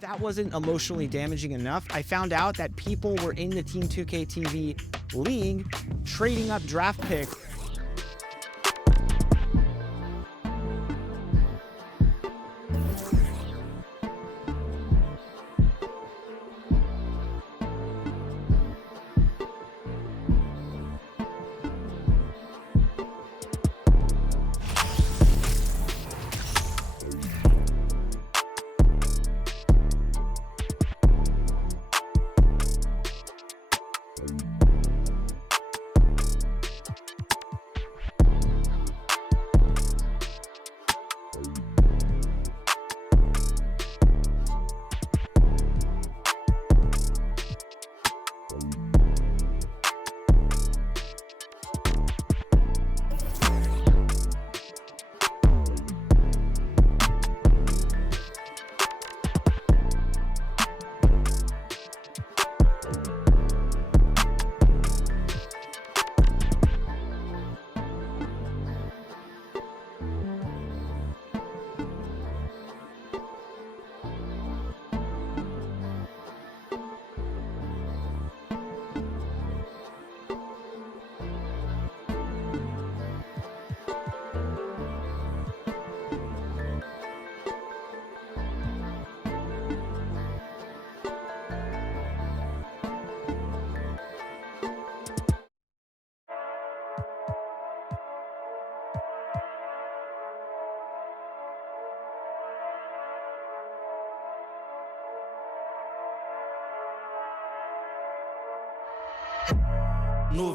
That wasn't emotionally damaging enough. I found out that people were in the Team 2K TV league trading up draft picks.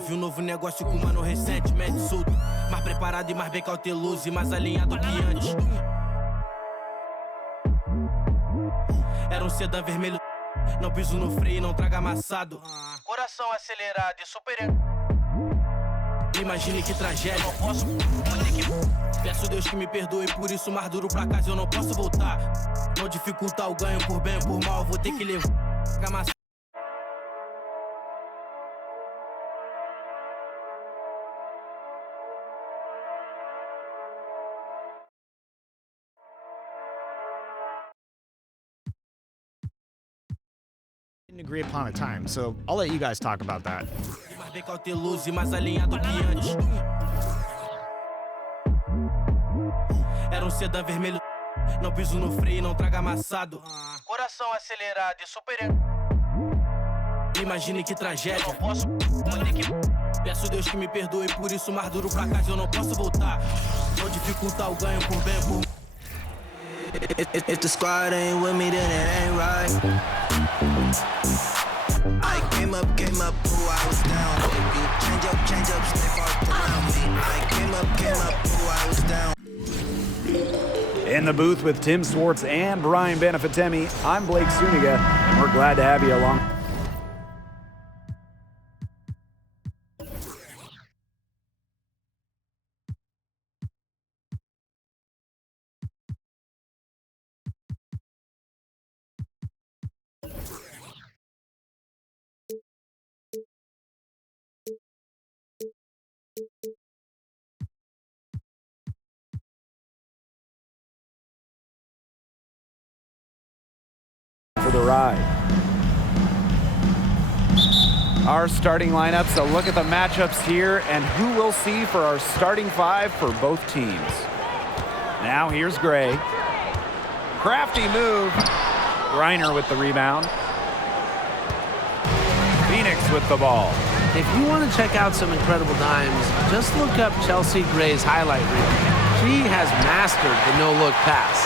Novo negócio com mano recentemente solto. Mais preparado e mais bem cauteloso e mais alinhado que antes. Era sedã vermelho, não piso no freio, não traga amassado. Coração acelerado e super. Imagine que tragédia. Não posso. Peço Deus que me perdoe, por isso mais duro pra casa eu não posso voltar. Não dificultar o ganho por bem ou por mal, vou ter que levar amassado. Didn't agree upon a time, so I'll let you guys talk about that. Mais bem cauteloso e mais alinhado que antes. Era sedã vermelho, não piso no freio, não traga amassado. Coração acelerado e super. Imagine que tragédia. Não posso. Peço Deus que me perdoe, por isso mais duro pra casa eu não posso voltar. Não dificultar o ganho por bem por. If the squad ain't with me, then it ain't right. I came up, who I was down. Change up, stay far around me. I came up, who I was down. In the booth with Tim Swartz and Brian Benefitemi, I'm Blake Suniga, and we're glad to have you along. For the ride. Our starting lineups, a look at the matchups here and who we'll see for our starting five for both teams. Now here's Gray. Crafty move. Reiner with the rebound. Phoenix with the ball. If you want to check out some incredible dimes, just look up Chelsea Gray's highlight reel. She has mastered the no-look pass.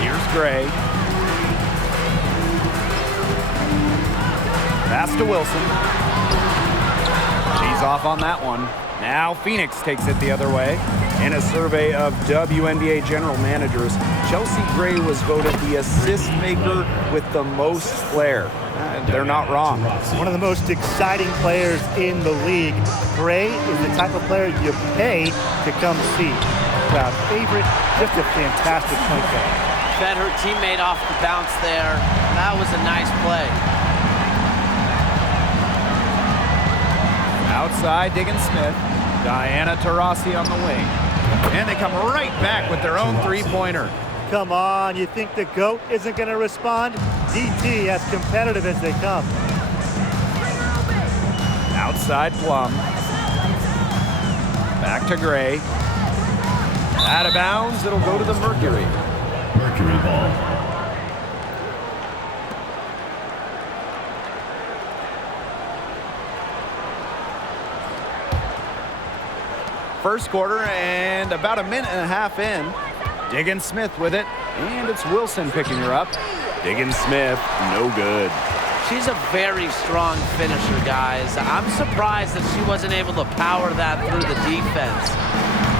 Here's Gray. Pass to Wilson. She's off on that one. Now Phoenix takes it the other way. In a survey of WNBA general managers, Chelsea Gray was voted the assist maker with the most flair. They're not wrong. One of the most exciting players in the league. Gray is the type of player you pay to come see. Crowd favorite, just a fantastic point guard. Fed her teammate off the bounce there. That was a nice play. Outside, Diggins Smith. Diana Taurasi on the wing. And they come right back with their own three-pointer. Come on, you think the GOAT isn't going to respond? DT as competitive as they come. Outside Plum. Back to Gray. Out of bounds, it'll go to the Mercury. Mercury ball. First quarter and about a minute and a half in. Diggins Smith with it, and it's Wilson picking her up. Diggins Smith, no good. She's a very strong finisher, guys. I'm surprised that she wasn't able to power that through the defense.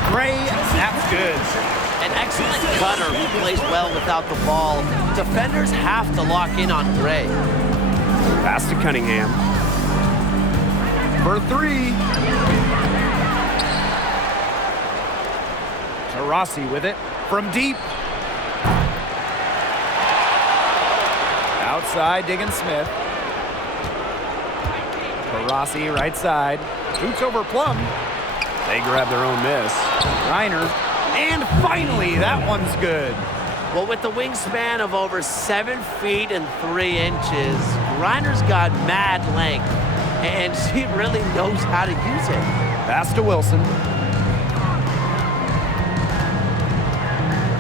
Gray, that's good. An excellent cutter who plays well without the ball. Defenders have to lock in on Gray. Pass to Cunningham. For three. Taurasi with it from deep. Outside, Diggins Smith. Taurasi right side. Shoots over Plum. They grab their own miss. Reiner. And finally, that one's good. Well, with the wingspan of over 7 feet and 3 inches, Reiner's got mad length, and she really knows how to use it. Pass to Wilson.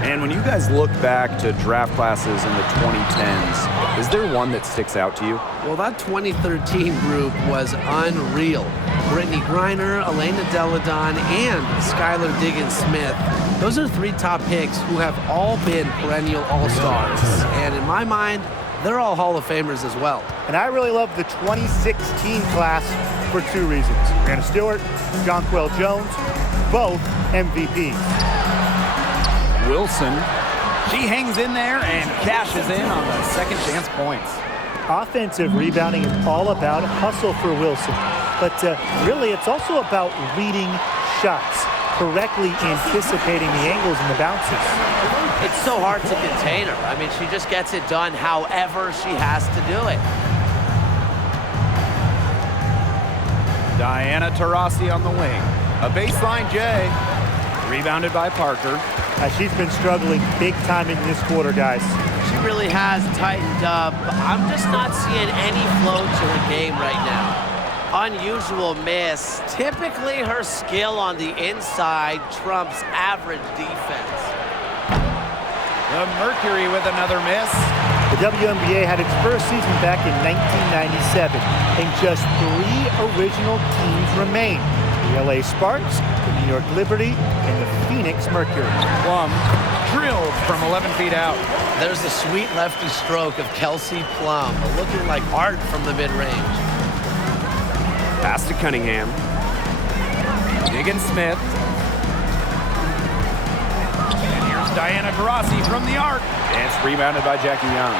And when you guys look back to draft classes in the 2010s, is there one that sticks out to you? Well, that 2013 group was unreal. Brittany Griner, Elena Deladon, and Skylar Diggins-Smith. Those are 3 top picks who have all been perennial all-stars. And in my mind, they're all Hall of Famers as well. And I really love the 2016 class for 2 reasons. Brianna Stewart, Jonquel Jones, both MVPs. Wilson, she hangs in there and cashes in on the second chance points. Offensive rebounding is all about hustle for Wilson, but really it's also about reading shots, correctly anticipating the angles and the bounces. It's so hard to contain her. I mean, she just gets it done however she has to do it. Diana Taurasi on the wing. A baseline J. Rebounded by Parker. She's been struggling big time in this quarter, guys. She really has tightened up. I'm just not seeing any flow to her game right now. Unusual miss. Typically, her skill on the inside trumps average defense. The Mercury with another miss. The WNBA had its first season back in 1997, and just 3 original teams remain. The LA Sparks, the New York Liberty, and the Phoenix Mercury. Plum drilled from 11 feet out. There's the sweet lefty stroke of Kelsey Plum, looking like art from the mid-range. Pass to Cunningham. Diggins Smith. And here's Diana Taurasi from the arc. And it's rebounded by Jackie Young.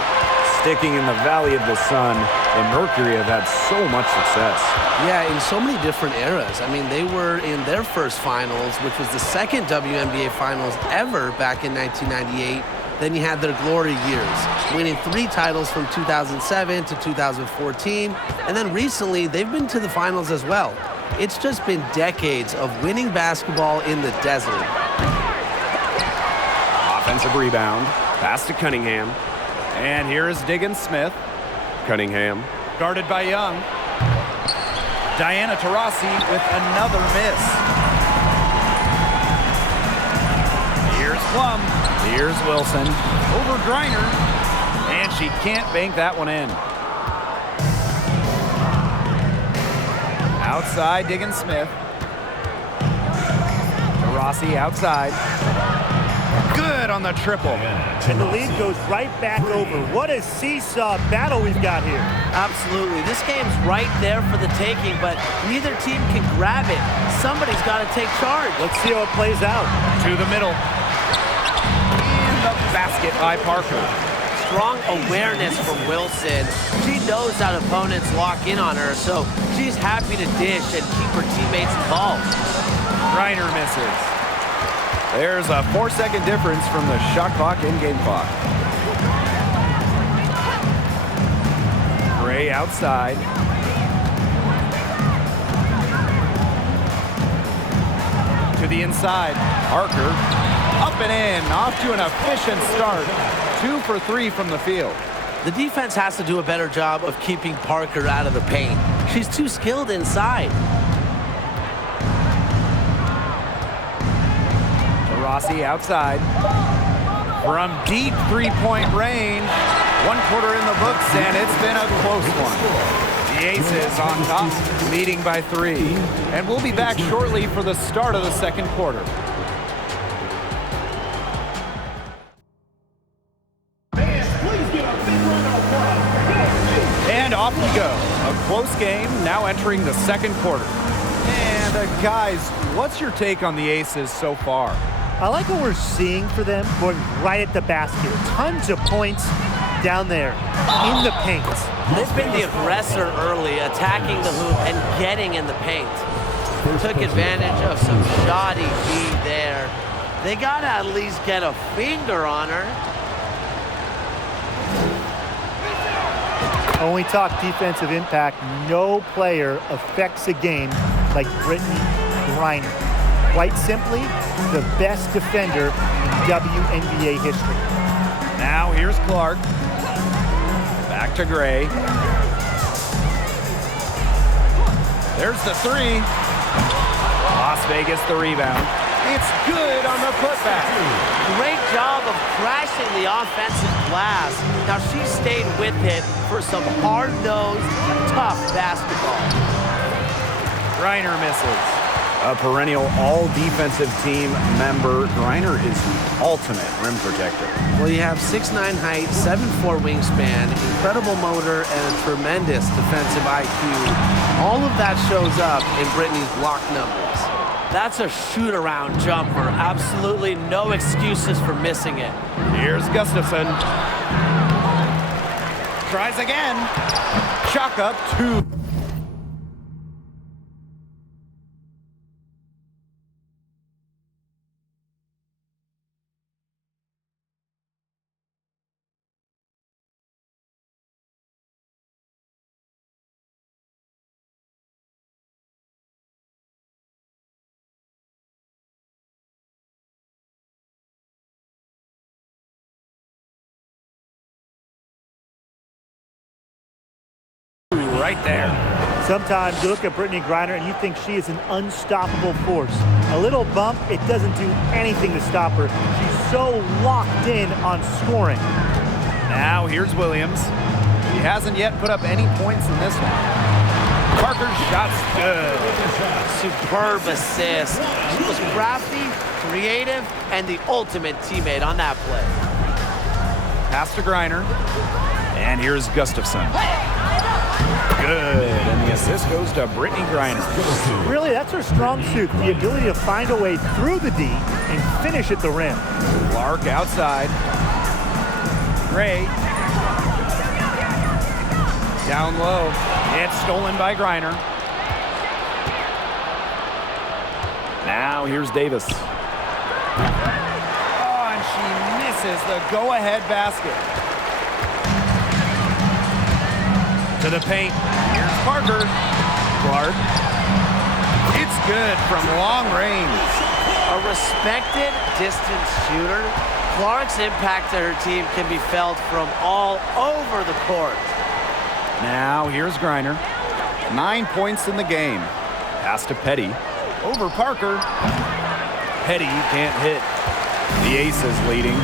Sticking in the Valley of the Sun, the Mercury have had so much success. Yeah, in so many different eras. I mean, they were in their first finals, which was the second WNBA finals ever back in 1998. Then you had their glory years, winning 3 titles from 2007 to 2014. And then recently, they've been to the finals as well. It's just been decades of winning basketball in the desert. Offensive rebound. Pass to Cunningham. And here is Diggins Smith. Cunningham. Guarded by Young. Diana Taurasi with another miss. Here's Plum. Here's Wilson. Over Griner. And she can't bank that one in. Outside, Diggins Smith. Taurasi outside. Good on the triple. And the lead goes right back over. What a seesaw battle we've got here. Absolutely. This game's right there for the taking, but neither team can grab it. Somebody's got to take charge. Let's see how it plays out. To the middle. And the basket by Parker. Strong awareness from Wilson. She knows that opponents lock in on her, so she's happy to dish and keep her teammates involved. Griner misses. There's a 4-second difference from the shot clock and game clock. Gray outside. To the inside. Parker up and in. Off to an efficient start. 2 for 3 from the field. The defense has to do a better job of keeping Parker out of the paint. She's too skilled inside. Rossi outside. From deep three-point range. 1 quarter in the books, and it's been a close one. The Aces on top, leading by 3. And we'll be back shortly for the start of the second quarter. And off we go. A close game, now entering the second quarter. And guys, what's your take on the Aces so far? I like what we're seeing for them, going right at the basket. Tons of points down there in the paint. They've been the aggressor early, attacking the hoop and getting in the paint. Took advantage of some shoddy D there. They got to at least get a finger on her. When we talk defensive impact, no player affects a game like Brittany Griner. Quite simply, the best defender in WNBA history. Now here's Clark. Back to Gray. There's the 3. Las Vegas the rebound. It's good on the putback. Great job of crashing the offensive glass. Now she stayed with it for some hard-nosed, tough basketball. Griner misses. A perennial all-defensive team member, Griner is the ultimate rim protector. Well, you have 6'9" height, 7'4" wingspan, incredible motor, and a tremendous defensive IQ. All of that shows up in Brittany's block numbers. That's a shoot-around jumper. Absolutely no excuses for missing it. Here's Gustafson. Tries again. Chalk up 2. Right there. Sometimes you look at Brittany Griner and you think she is an unstoppable force. A little bump, it doesn't do anything to stop her. She's so locked in on scoring. Now here's Williams. He hasn't yet put up any points in this one. Parker's shot's good. Superb assist. She was crafty, creative, and the ultimate teammate on that play. Pass to Griner. And here's Gustafson. Good, and the assist goes to Brittany Griner. Really, that's her strong suit, the ability to find a way through the D and finish at the rim. Clark outside. Gray. Down low. It's stolen by Griner. Now here's Davis. Oh, and she misses the go-ahead basket. To the paint. Here's Parker. Clark. It's good from long range. A respected distance shooter, Clark's impact to her team can be felt from all over the court. Now here's Griner. 9 points in the game. Pass to Petty. Over Parker. Petty can't hit. The Aces leading.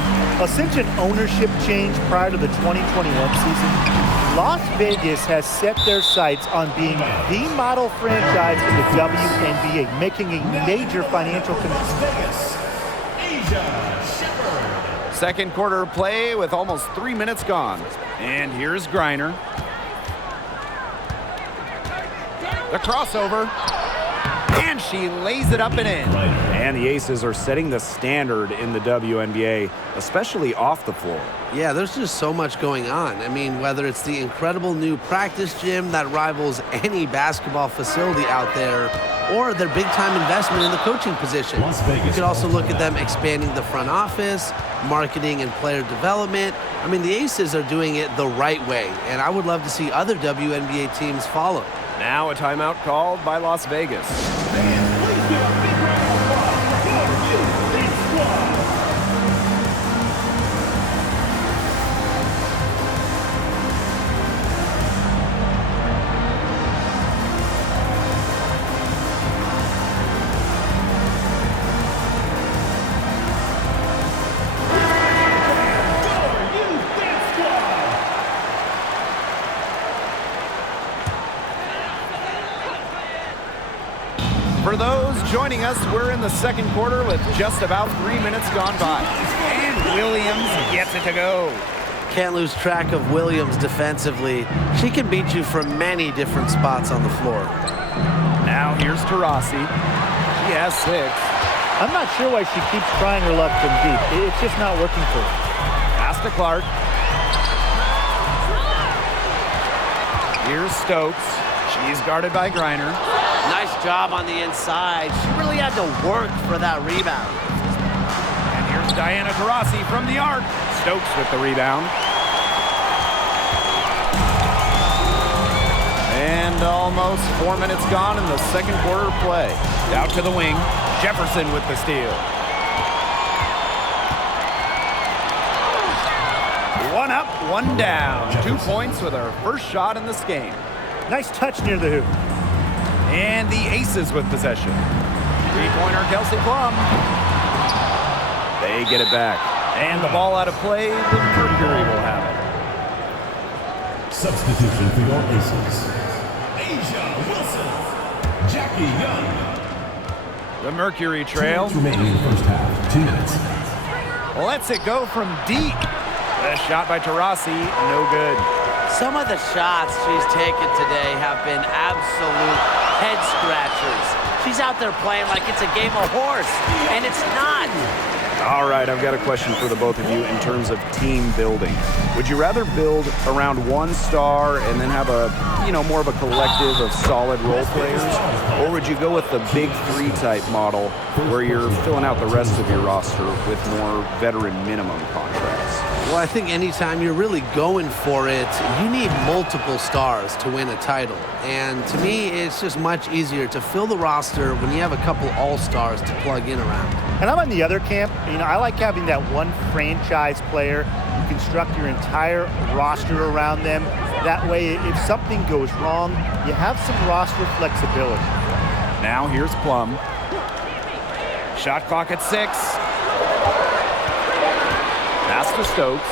Since an ownership change prior to the 2021 season, Las Vegas has set their sights on being the model franchise in the WNBA, making a major financial commitment. Second quarter play with almost 3 minutes gone. And here's Griner. The crossover. And she lays it up and in. And the Aces are setting the standard in the WNBA, especially off the floor. Yeah, there's just so much going on. I mean, whether it's the incredible new practice gym that rivals any basketball facility out there, or their big-time investment in the coaching position. You could also look at them expanding the front office, marketing and player development. I mean, the Aces are doing it the right way, and I would love to see other WNBA teams follow. Now a timeout called by Las Vegas. For those joining us, we're in the second quarter with just about 3 minutes gone by. And Williams gets it to go. Can't lose track of Williams defensively. She can beat you from many different spots on the floor. Now here's Taurasi. She has 6. I'm not sure why she keeps trying her luck from deep. It's just not working for her. Pass to Clark. Here's Stokes. She's guarded by Griner. Nice job on the inside. She really had to work for that rebound. And here's Diana Taurasi from the arc. Stokes with the rebound. And almost 4 minutes gone in the second quarter play. Out to the wing. Jefferson with the steal. One up, one down. 2 points with her first shot in this game. Nice touch near the hoop. And the Aces with possession. Three-pointer, Kelsey Plum. They get it back. And the ball out of play, the Mercury will have it. Substitution for your Aces. Asia Wilson. Jackie Young. The Mercury trail. Remaining in the first half. 2 minutes. Lets it go from deep. The shot by Taurasi, no good. Some of the shots she's taken today have been absolute head scratchers. She's out there playing like it's a game of horse, and it's not. All right, I've got a question for the both of you in terms of team building. Would you rather build around one star and then have a, more of a collective of solid role players? Or would you go with the big 3 type model where you're filling out the rest of your roster with more veteran minimum contracts? Well, I think anytime you're really going for it, you need multiple stars to win a title. And to me, it's just much easier to fill the roster when you have a couple all-stars to plug in around. And I'm on the other camp. I like having that one franchise player. You construct your entire roster around them. That way, if something goes wrong, you have some roster flexibility. Now here's Plum. Shot clock at 6. Pass to Stokes.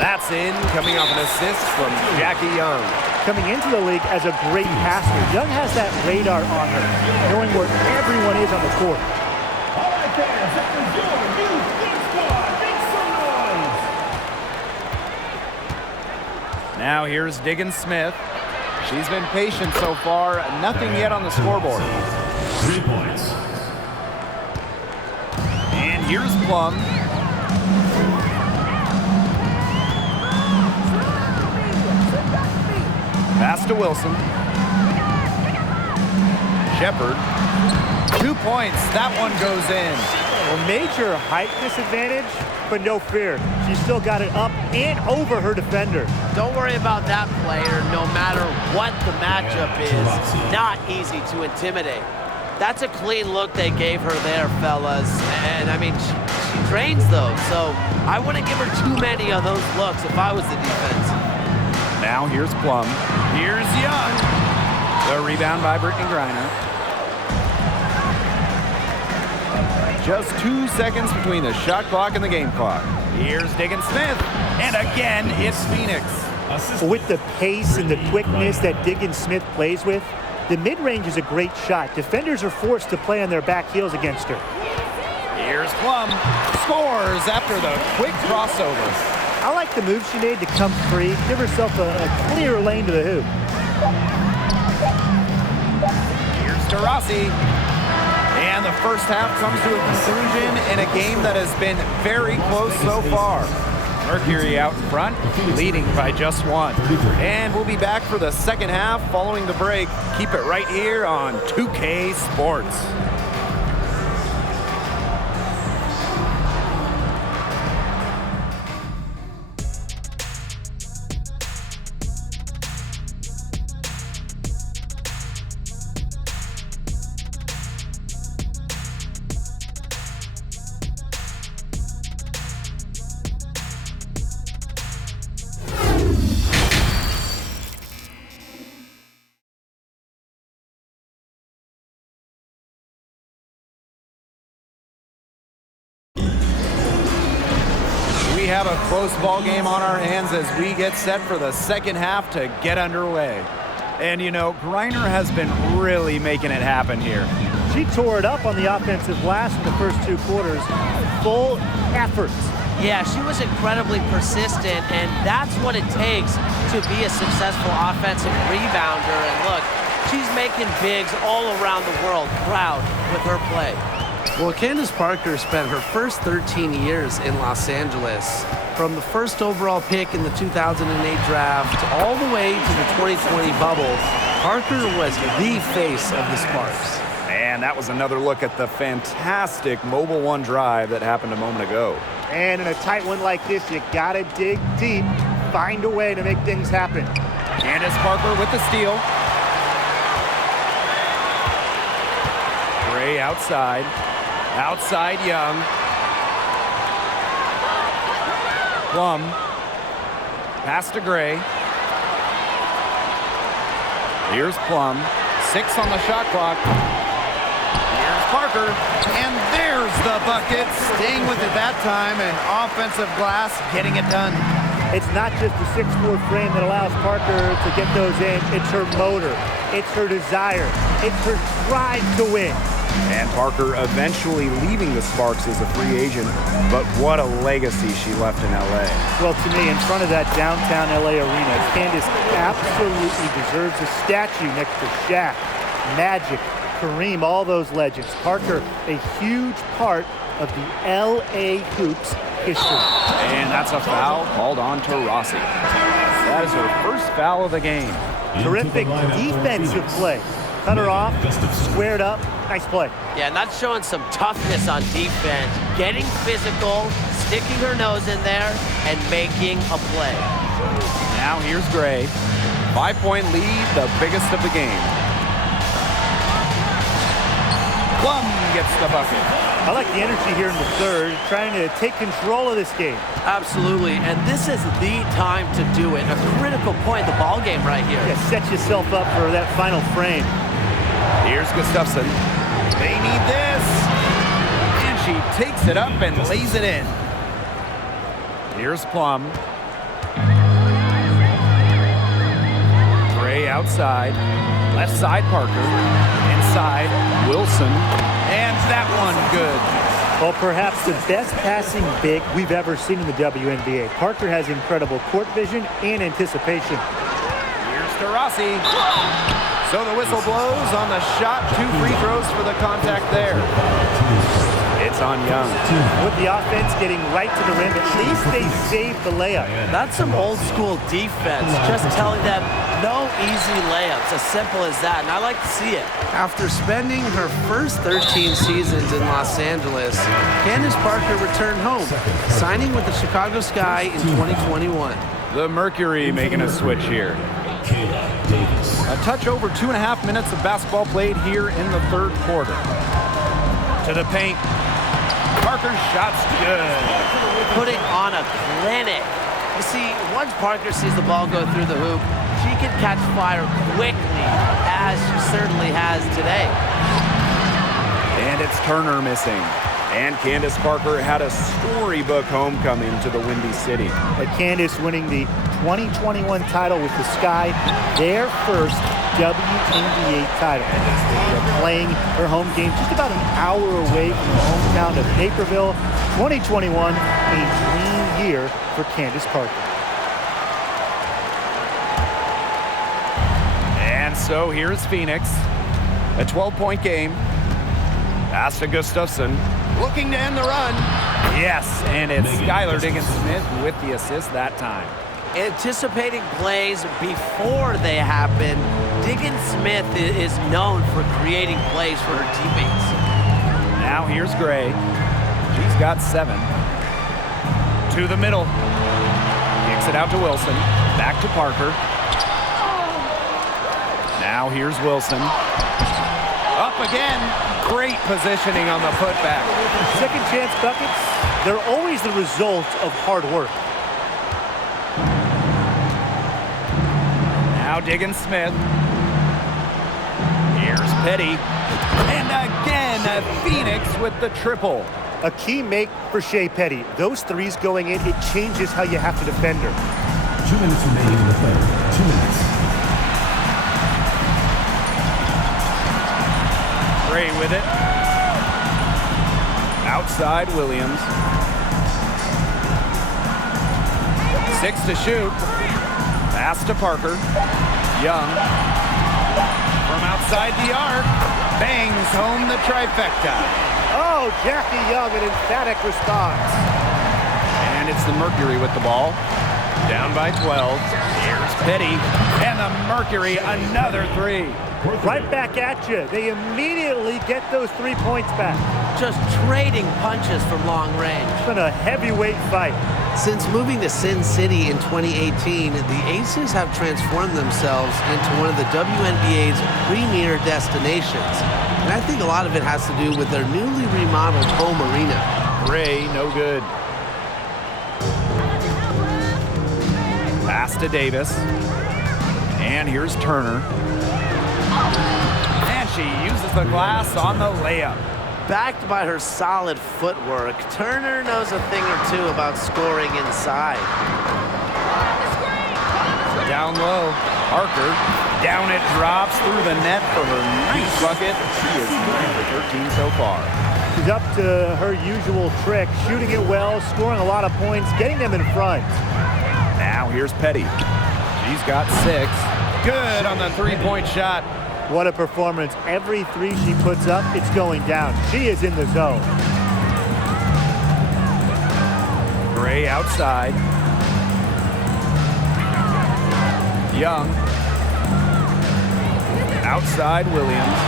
That's in, coming off an assist from Jackie Young. Coming into the league as a great passer, Young has that radar on her, knowing where everyone is on the court. All right, fans, that was your youth Big Squad. Make some noise. Now here's Diggin Smith. She's been patient so far. Nothing yet on the scoreboard. 3 points. And here's Plum. Pass to Wilson. Shepard. 2 points. That one goes in. A major height disadvantage, but no fear. She's still got it up and over her defender. Don't worry about that player, no matter what the matchup is. Not easy to intimidate. That's a clean look they gave her there, fellas. And, I mean, she drains those, so I wouldn't give her too many of those looks if I was the defense. Now here's Plum. Here's Young. The rebound by Brittany Griner. Just 2 seconds between the shot clock and the game clock. Here's Diggin Smith. And again, it's Phoenix. With the pace and the quickness that Diggin Smith plays with, the mid-range is a great shot. Defenders are forced to play on their back heels against her. Here's Plum. scores after the quick crossover. I like the move she made to come free, give herself a clear lane to the hoop. Here's to Rossi. And the first half comes to a conclusion in a game that has been very close so far. Mercury out in front, leading by just one. And we'll be back for the second half following the break. Keep it right here on 2K Sports. We have a close ball game on our hands as we get set for the second half to get underway. And you know, Greiner has been really making it happen here. She tore it up on the offensive glass in the first 2 quarters. Full efforts. Yeah, she was incredibly persistent, and that's what it takes to be a successful offensive rebounder. And look, she's making bigs all around the world proud with her play. Well, Candace Parker spent her first 13 years in Los Angeles. From the first overall pick in the 2008 draft all the way to the 2020 bubble, Parker was the face of the Sparks. And that was another look at the fantastic Mobile One drive that happened a moment ago. And in a tight one like this, you gotta dig deep, find a way to make things happen. Candace Parker with the steal. Gray outside. Outside Young. Plum. Pass to Gray. Here's Plum. 6 on the shot clock. Here's Parker. And there's the bucket. Staying with it that time. And offensive glass getting it done. It's not just the 6'4" frame that allows Parker to get those in. It's her motor. It's her desire. It's her drive to win. And Parker eventually leaving the Sparks as a free agent, but what a legacy she left in LA. Well, to me, in front of that downtown LA arena, Candace absolutely deserves a statue next to Shaq, Magic, Kareem, all those legends. Parker, a huge part of the LA Hoops history. And that's a foul called on to Rossi. That is her first foul of the game. Terrific defensive play. Cut her off, squared up, nice play. Yeah, and that's showing some toughness on defense. Getting physical, sticking her nose in there, and making a play. Now here's Gray. 5-point lead, the biggest of the game. Plum gets the bucket. I like the energy here in the third, trying to take control of this game. Absolutely, and this is the time to do it. A critical point in the ball game right here. Yeah, set yourself up for that final frame. Here's Gustafson. They need this. And she takes it up and lays it in. Here's Plum. Gray outside. Left side Parker. Inside Wilson. And that one good. Well, perhaps the best passing big we've ever seen in the WNBA. Parker has incredible court vision and anticipation. Here's to Rossi. So the whistle blows on the shot. 2 free throws for the contact there. It's on Young. With the offense getting right to the rim, at least they saved the layup. That's some old school defense, just telling them no easy layups, as simple as that, and I like to see it. After spending her first 13 seasons in Los Angeles, Candace Parker returned home, signing with the Chicago Sky in 2021. The Mercury making a switch here. A touch over 2.5 minutes of basketball played here in the third quarter. To the paint. Parker's shot's good. Putting on a clinic. You see, once Parker sees the ball go through the hoop, she can catch fire quickly, as she certainly has today. And it's Turner missing. And Candace Parker had a storybook homecoming to the Windy City. But Candace winning the 2021 title with the Sky, their first WNBA title. They are playing her home game just about an hour away from the hometown of Naperville. 2021, a dream year for Candace Parker. And so here's Phoenix. A 12-point game. Pass to Gustafson. Looking to end the run. Yes, and it's Skylar Diggins-Smith with the assist that time. Anticipating plays before they happen, Diggins-Smith is known for creating plays for her teammates. Now here's Gray. She's got 7. To the middle. Kicks it out to Wilson. Back to Parker. Now here's Wilson. Up again. Great positioning on the putback. Second chance buckets, they're always the result of hard work. Now Diggins-Smith. Here's Petty. And again, Phoenix with the triple. A key make for Shea Petty. Those threes going in, it changes how you have to defend her. 2 minutes remaining in the third. 2 minutes. Gray with it. Outside Williams. 6 to shoot. Pass to Parker. Young. From outside the arc. Bangs home the trifecta. Oh, Jackie Young, an emphatic response. And it's the Mercury with the ball. Down by 12. Here's Petty. And the Mercury, another 3. Right back at you. They immediately get those 3 points back. Just trading punches from long range. It's been a heavyweight fight. Since moving to Sin City in 2018, the Aces have transformed themselves into one of the WNBA's premier destinations. And I think a lot of it has to do with their newly remodeled home arena. Gray, no good. Pass to Davis. And here's Turner. And she uses the glass on the layup. Backed by her solid footwork, Turner knows a thing or two about scoring inside. Down low, Parker. Down it drops through the net for her nice bucket. She is 9 for 13 so far. She's up to her usual trick, shooting it well, scoring a lot of points, getting them in front. Now here's Petty. She's got 6. Good on the 3-point shot. What a performance. Every 3 she puts up, it's going down. She is in the zone. Gray outside. Young. Outside Williams.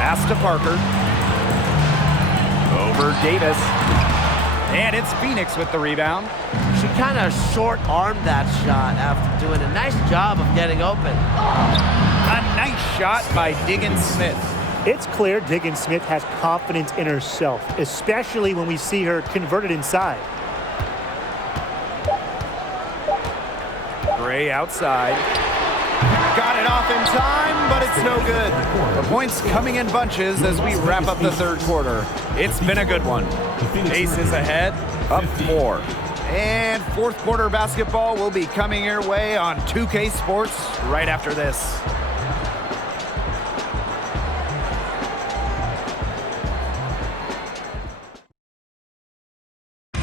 Pass to Parker. Over Davis. And it's Phoenix with the rebound. She kind of short-armed that shot after doing a nice job of getting open. A nice shot by Diggins-Smith. It's clear Diggins-Smith has confidence in herself, especially when we see her converted inside. Gray outside. Got it off in time, but it's no good. The points coming in bunches as we wrap up the third quarter. It's been a good one. Aces ahead, up 4. And fourth quarter basketball will be coming your way on 2K Sports right after this.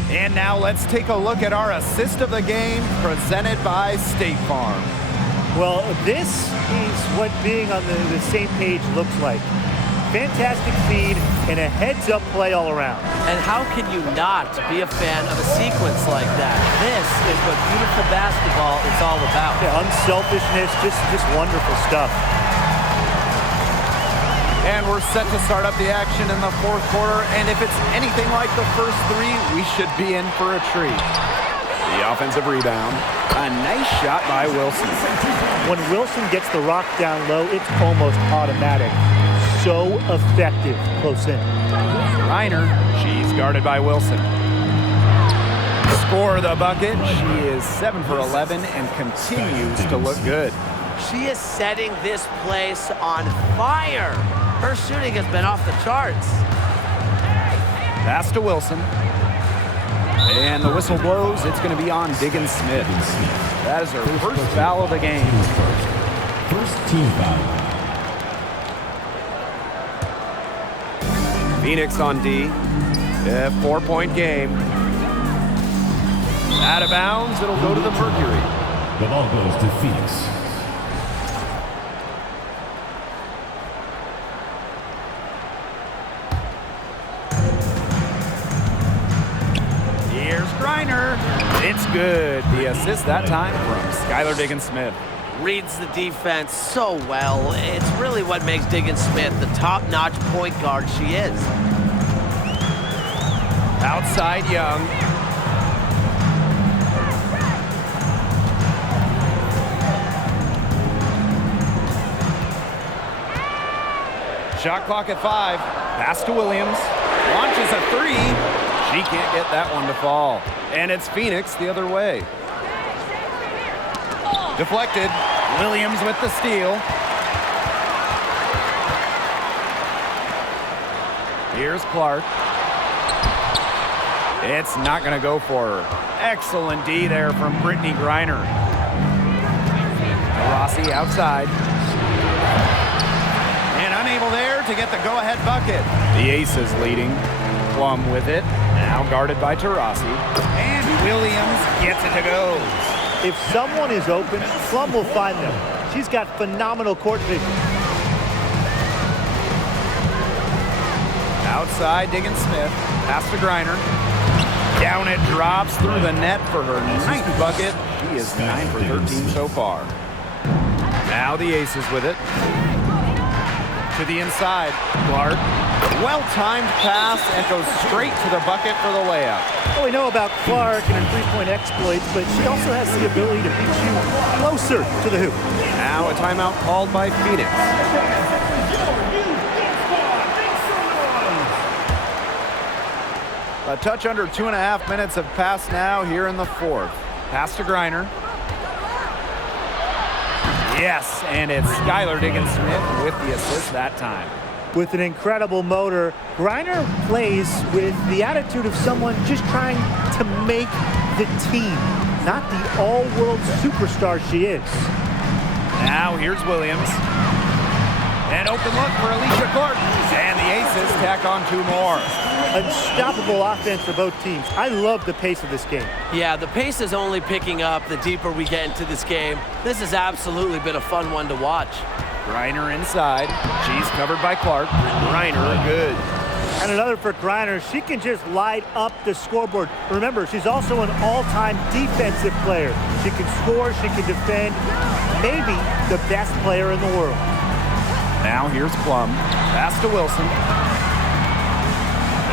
And now let's take a look at our assist of the game presented by State Farm. Well, this is what being on the same page looks like. Fantastic feed and a heads-up play all around. And how can you not be a fan of a sequence like that? This is what beautiful basketball is all about. Yeah, unselfishness, just wonderful stuff. And we're set to start up the action in the fourth quarter, and if it's anything like the first 3, we should be in for a treat. The offensive rebound. A nice shot by Wilson. When Wilson gets the rock down low, it's almost automatic. So effective close in. Reiner, she's guarded by Wilson. Score the bucket. She is 7 for 11 and continues to look good. She is setting this place on fire. Her shooting has been off the charts. Pass to Wilson. And the whistle blows. It's going to be on Diggins-Smith. That is her first foul of the game. First team foul. Phoenix on D. 4-point game. Out of bounds, it'll go to the Mercury. The ball goes to Phoenix. Here's Griner. It's good. The assist that time from Skylar Diggins-Smith. Reads the defense so well. It's really what makes Diggins-Smith the top-notch point guard she is. Outside Young. Shot clock at 5. Pass to Williams. Launches a 3. She can't get that one to fall. And it's Phoenix the other way. Deflected. Williams with the steal. Here's Clark. It's not going to go for her. Excellent D there from Brittany Griner. Rossi outside. And unable there to get the go-ahead bucket. The Aces leading. Plum with it. Now guarded by Taurasi. And Williams gets it to go. If someone is open, Plum will find them. She's got phenomenal court vision. Outside, Diggins-Smith. Pass to Griner. Down it drops through the net for her 9th bucket. She is 9 for 13 so far. Now the Aces with it. To the inside. Clark. Well-timed pass and goes straight to the bucket for the layup. Well, we know about Clark and her three-point exploits, but she also has the ability to beat you closer to the hoop. Now a timeout called by Phoenix. A touch under 2.5 minutes have passed now here in the 4th. Pass to Griner. Yes, and it's Skylar Diggins-Smith with the assist that time. With an incredible motor, Griner plays with the attitude of someone just trying to make the team, not the all-world superstar she is. Now here's Williams. An open look for Alicia Clark. And the Aces tack on 2 more. Unstoppable offense for both teams. I love the pace of this game. Yeah, the pace is only picking up the deeper we get into this game. This has absolutely been a fun one to watch. Griner inside. She's covered by Clark. Griner good. And another for Griner. She can just light up the scoreboard. Remember, she's also an all-time defensive player. She can score, she can defend. Maybe the best player in the world. Now here's Plum. Pass to Wilson.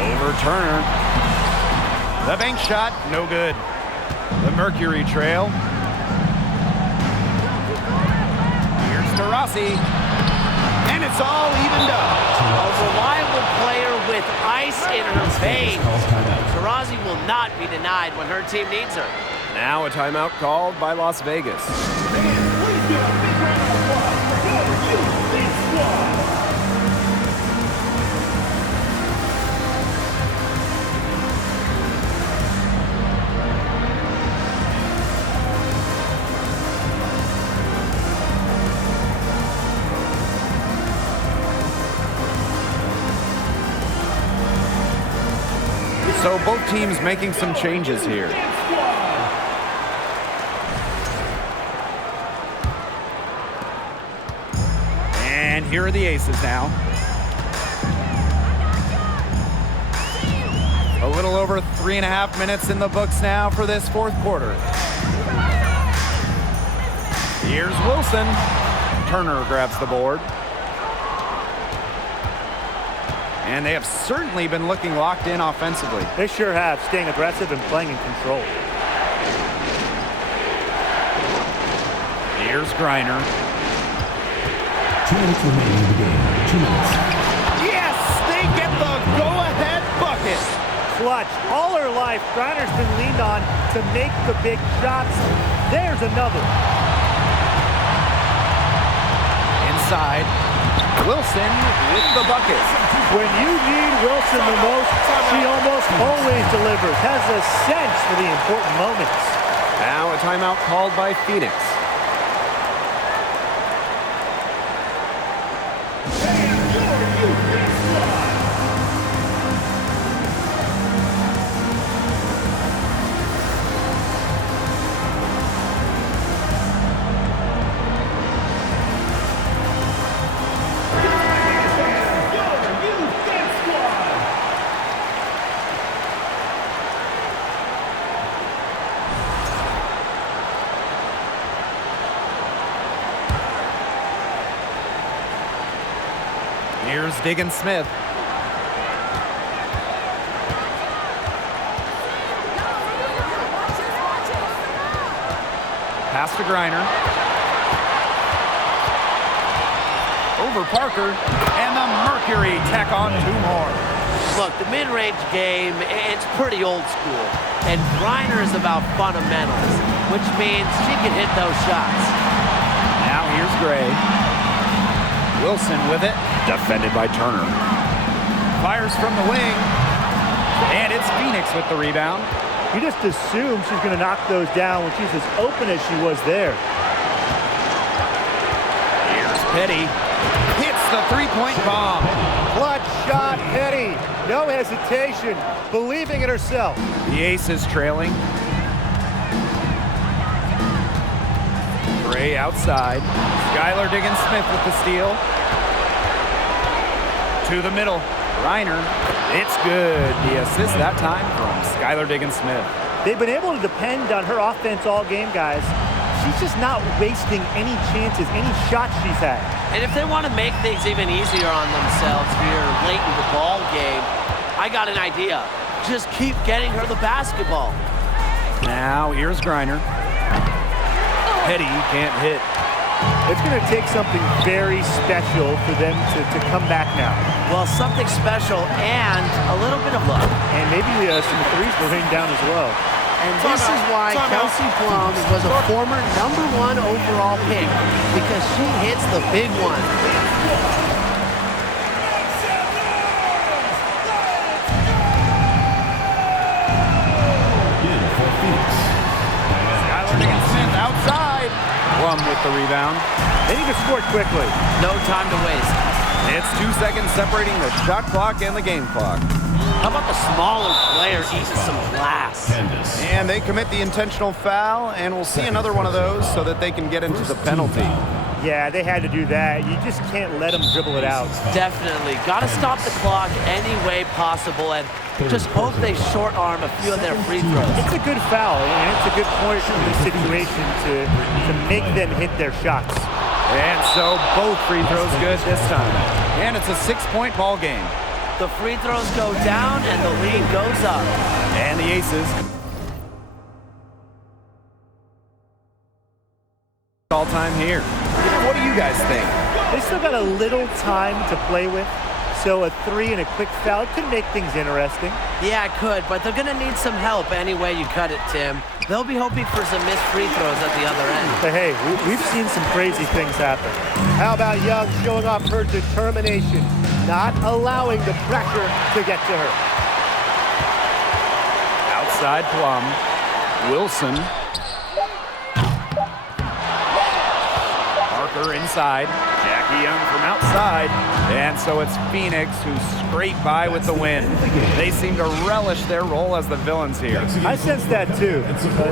Over Turner. The bank shot, no good. The Mercury trail. Here's Taurasi. And it's all evened up. A reliable player with ice in her veins. Taurasi will not be denied when her team needs her. Now a timeout called by Las Vegas. So both teams making some changes here. And here are the Aces now. A little over 3.5 minutes in the books now for this 4th quarter. Here's Wilson. Turner grabs the board. And they have certainly been looking locked in offensively. They sure have, staying aggressive and playing in control. Here's Griner. 2 minutes remaining in the game. 2 minutes. Yes, they get the go-ahead bucket. Clutch. All her life, Griner's been leaned on to make the big shots. There's another. Inside. Wilson with the bucket. When you need Wilson the most, she almost always delivers. Has a sense for the important moments. Now a timeout called by Phoenix. Here's Diggin Smith. Pass to Griner. Over Parker, and the Mercury tack on 2 more. Look, the mid-range game, it's pretty old school. And Griner is about fundamentals, which means she can hit those shots. Now here's Gray. Wilson with it, defended by Turner. Fires from the wing, and it's Phoenix with the rebound. You just assume she's going to knock those down when she's as open as she was there. Here's Petty. Hits the 3-point bomb. Clutch shot, Petty. No hesitation, believing in herself. The Aces trailing. Gray outside. Skylar Diggin Smith with the steal. To the middle. Reiner. It's good. The assist that time from Skylar Diggin Smith. They've been able to depend on her offense all game, guys. She's just not wasting any chances, any shots she's had. And if they want to make things even easier on themselves here late in the ball game, I got an idea. Just keep getting her the basketball. Now here's Griner. Petty can't hit. It's going to take something very special for them to come back now. Well, something special and a little bit of luck. And maybe some threes will rain down as well. And this is why Kelsey Plum was a former #1 overall pick, because she hits the big one. Skylar Diggin Smith outside. Plum with the rebound. They need to score quickly. No time to waste. It's 2 seconds separating the shot clock and the game clock. How about the smaller player eating some glass? And they commit the intentional foul, and we'll see another one of those so that they can get into the penalty. Yeah, they had to do that. You just can't let them dribble it out. Definitely. Got to stop the clock any way possible and just hope they short arm a few of their free throws. It's a good foul, and it's a good point in this situation to make them hit their shots. And so both free throws good this time. And it's a 6-point ball game. The free throws go down and the lead goes up. And the Aces. All time here. What do you guys think? They still got a little time to play with, so a 3 and a quick foul could make things interesting. Yeah, it could, but they're going to need some help any way you cut it, Tim. They'll be hoping for some missed free throws at the other end. But hey, we've seen some crazy things happen. How about Young showing off her determination, not allowing the pressure to get to her? Outside Plum. Wilson. Parker inside. Jackie Young from outside. And so it's Phoenix who scraped by with the win. They seem to relish their role as the villains here. I sense that too.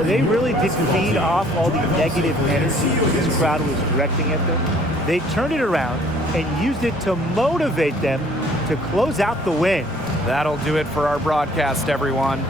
They really did feed off all the negative energy this crowd was directing at them. They turned it around and used it to motivate them to close out the win. That'll do it for our broadcast, everyone.